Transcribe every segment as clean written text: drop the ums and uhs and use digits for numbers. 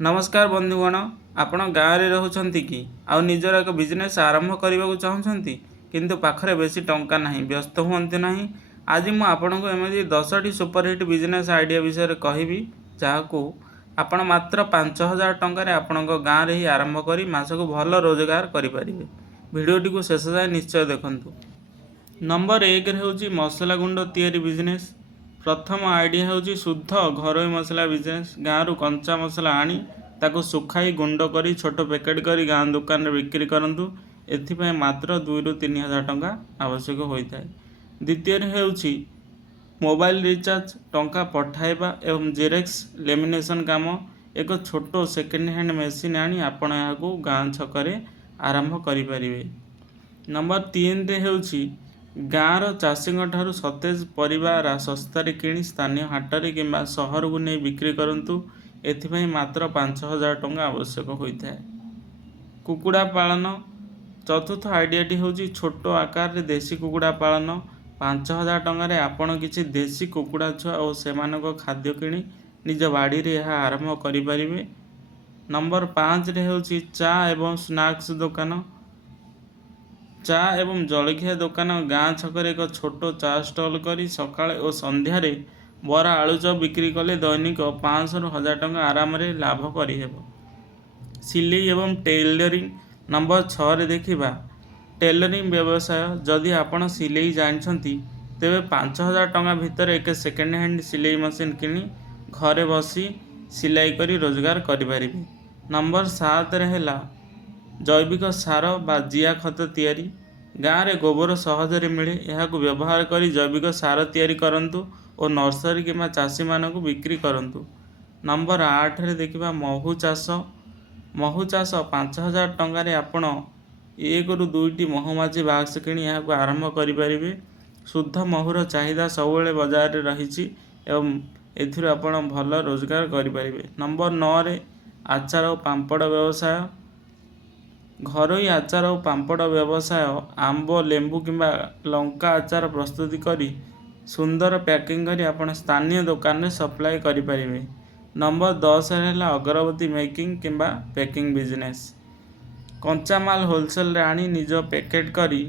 नमस्कार बंधुगण, आपण गाँव में रोचंती कि आउ निजर एक बिजनेस आरंभ करने को चाहते किंतु पाखरे बेसी टंका नहीं, व्यस्त हुअंती नहीं। आज मु आपन को एमती 10टी सुपरहिट बिजनेस आइडिया विषय कहबी जहां आपण मात्र 5,000 टंकार आपण गाँव में ही आरंभ कर मासक भल रोजगार करें। भिडटी को शेष जाए निश्चय देखूँ। नंबर 1 रे मसला गुंड तैयारी बिजनेस। प्रथम आइडिया हूँ शुद्ध घरोई मसला बिजनेस। गाँव कंचा मसला आनी ताको सुखाई गुंड करी छोट पैकेट करी गाँव दुकान में बिक्री करंतु। एथिपाई मात्र 2,000 ରୁ 3,000 टंका आवश्यक होता है। द्वितीय हूँ मोबाइल रिचार्ज, टंका पठाइबा एवं जेरेक्स लेमिनेशन काम। एक छोट सेकेंड हैंड मेसीन आनी आपण यहाँ गाँव छकरे आरंभ करें। नंबर 3 रे हूँ गाँवर चाषी ठारू सतेज परिबा सस्तारे किणी स्थानीय हाटरे किंबा सहर को नहीं बिक्री करंतु। एथिपाई मात्र 5,000 टंका आवश्यक होता है। कुकुड़ा पालन। चतुर्थ आइडियाटी हूँ छोट आकार रे देशी कुकुड़ा पालन। 5,000 टंकार आपण किसी देशी कुकुड़ा छुआ और सेमानक खाद्य किणी निज बाड़ी रे यह आरंभ करें। नंबर 5 रे हूँ चा एवं स्नैक्स दुकान। चा एवं जलखिया दुकान गाँ छकरे एक छोट चा स्टल करी सकाळे और संध्यारे बरा आलुचप बिक्री कले दैनिक 500 ରୁ 1,000 टंका आराम रे लाभ करिहेबो। सिलाई एवं टेलरिंग। नंबर 6 रे देखिबा टेलरिंग व्यवसाय। जदि आपण सिलाई जानछंती तेबे 5,000 टंका भितर एक सेकेंड हैंड सिलाई मशीन किनी घरे बसी सिलाई करी रोजगार करिपारिबे। नंबर 7 रे हैला जैविक सार बा जिया खत तैयारी। गाँव में गोबर सहजरे मिले, यह व्यवहार कर जैविक सार तैयारी करंतु और नर्सरी किंबा चाषी मानक बिक्री करंतु। नंबर 8 रे देखिबा महू चाष। महू चाष 5,000 टंकार आपण 1 ରୁ 2ଟି महुमाछी बाक्स किणी यहाँ आरंभ करें। शुद्ध महूर चाहिदा सबुले बाजार में रही एवं एथिरो आपण भल रोजगार करें। नंबर 9 रे आचार और पांपड़ व्यवसाय। घरोई आचार और पांपड़ व्यवसाय। आंब, लेंबू किंबा लंका आचार प्रस्तुति करी सुंदर पैकिंग करी आपण स्थानीय दुकान में सप्लाई करें। नंबर 10 है अगरबत्ती मेकिंग किंबा पैकिंग बिजनेस। कंचा माल होलसेल रे आनी निज पैकेट करी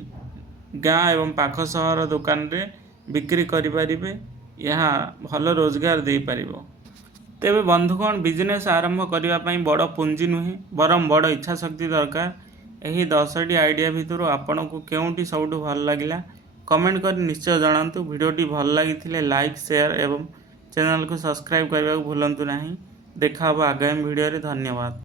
गाँ एवं पाख सहर दुकान रे बिक्री करें। यहाँ भल रोजगार दे पारिबो। तेबे बंधुगण, बिजनेस आरंभ करने बड़ पुंजी नुहे बरम बड़ इच्छा शक्ति दरकार। यही 10टी आइडिया भितर आपन को केउटी सबुठ भल लगिला कमेंट कर निश्चय जनातु। वीडियोटी भल लगी लाइक, शेयर एवं चैनल को सब्सक्राइब करने को भूलंतु नहीं। देखा आगामी वीडियो रे। धन्यवाद।